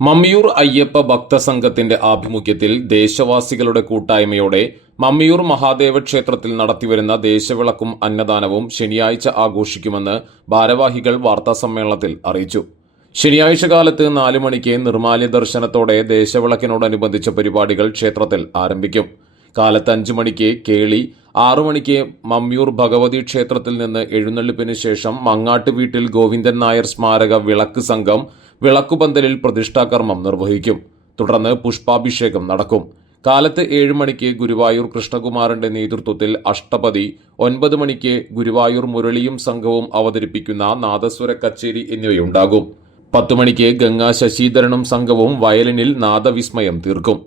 മമ്മിയൂർ അയ്യപ്പ ഭക്തസംഘത്തിന്റെ ആഭിമുഖ്യത്തിൽ ദേശവാസികളുടെ കൂട്ടായ്മയോടെ മമ്മിയൂർ മഹാദേവ ക്ഷേത്രത്തിൽ നടത്തിവരുന്ന ദേശവിളക്കും അന്നദാനവും ശനിയാഴ്ച ആഘോഷിക്കുമെന്ന് ഭാരവാഹികൾ വാർത്താസമ്മേളനത്തിൽ അറിയിച്ചു. ശനിയാഴ്ച കാലത്ത് നാല് മണിക്ക് നിർമാല്യ ദർശനത്തോടെ ദേശവിളക്കിനോടനുബന്ധിച്ച പരിപാടികൾ ക്ഷേത്രത്തിൽ ആരംഭിക്കും. കാലത്ത് അഞ്ചു മണിക്ക് കേളി ആറു മണിക്ക് മമ്മിയൂർ ഭഗവതി ക്ഷേത്രത്തിൽ നിന്ന് എഴുന്നള്ളിപ്പിന് ശേഷം മങ്ങാട്ട് വീട്ടിൽ ഗോവിന്ദൻ നായർ സ്മാരക വിളക്ക് സംഘം വിളക്കുപന്തലിൽ പ്രതിഷ്ഠാകർമ്മം നിർവഹിക്കും. തുടർന്ന് പുഷ്പാഭിഷേകം നടക്കും. കാലത്ത് ഏഴ് മണിക്ക് ഗുരുവായൂർ കൃഷ്ണകുമാറിന്റെ നേതൃത്വത്തിൽ അഷ്ടപതി ഒൻപത് മണിക്ക് ഗുരുവായൂർ മുരളിയും സംഘവും അവതരിപ്പിക്കുന്ന നാദസ്വര കച്ചേരി എന്നിവയുണ്ടാകും. പത്തു മണിക്ക് ഗംഗാ ശശിധരനും സംഘവും വയലിനിൽ നാദവിസ്മയം തീർക്കും.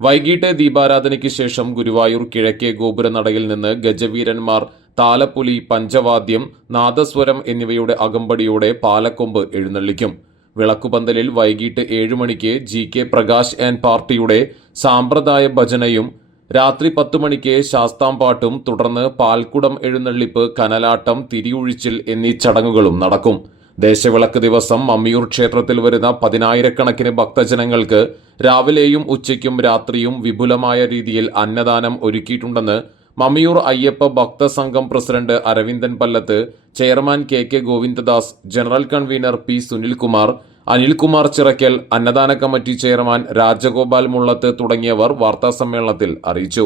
വൈകിട്ട് ദീപാരാധനയ്ക്ക് ശേഷം ഗുരുവായൂർ കിഴക്കേ ഗോപുര നടയിൽ നിന്ന് ഗജവീരന്മാർ താലപ്പൊലി പഞ്ചവാദ്യം നാദസ്വരം എന്നിവയുടെ അകമ്പടിയോടെ പാലക്കൊമ്പ് എഴുന്നള്ളിക്കും. വിളക്കുപന്തലിൽ വൈകിട്ട് ഏഴ് മണിക്ക് ജി കെ പ്രകാശ് ആൻഡ് പാർട്ടിയുടെ സാമ്പ്രദായ ഭജനയും രാത്രി പത്തു മണിക്ക് ശാസ്താംപാട്ടും തുടർന്ന് പാൽക്കുടം എഴുന്നള്ളിപ്പ് കനലാട്ടം തിരിയൊഴിച്ചിൽ എന്നീ ചടങ്ങുകളും നടക്കും. ദേശവിളക്ക് ദിവസം മമ്മിയൂർ ക്ഷേത്രത്തിൽ വരുന്ന പതിനായിരക്കണക്കിന് ഭക്തജനങ്ങൾക്ക് രാവിലെയും ഉച്ചയ്ക്കും രാത്രിയും വിപുലമായ രീതിയിൽ അന്നദാനം ഒരുക്കിയിട്ടുണ്ടെന്ന് Mammiyur Ayyappa ഭക്തസംഘം president Aravindan Pallath chairman K K Govindadas general convener P Sunilkumar Anilkumar Chirakkal അന്നദാന committee chairman Rajagopal Mullath തുടങ്ങിയവർ വാർത്താസമ്മേളനത്തിൽ അറിയിച്ചു.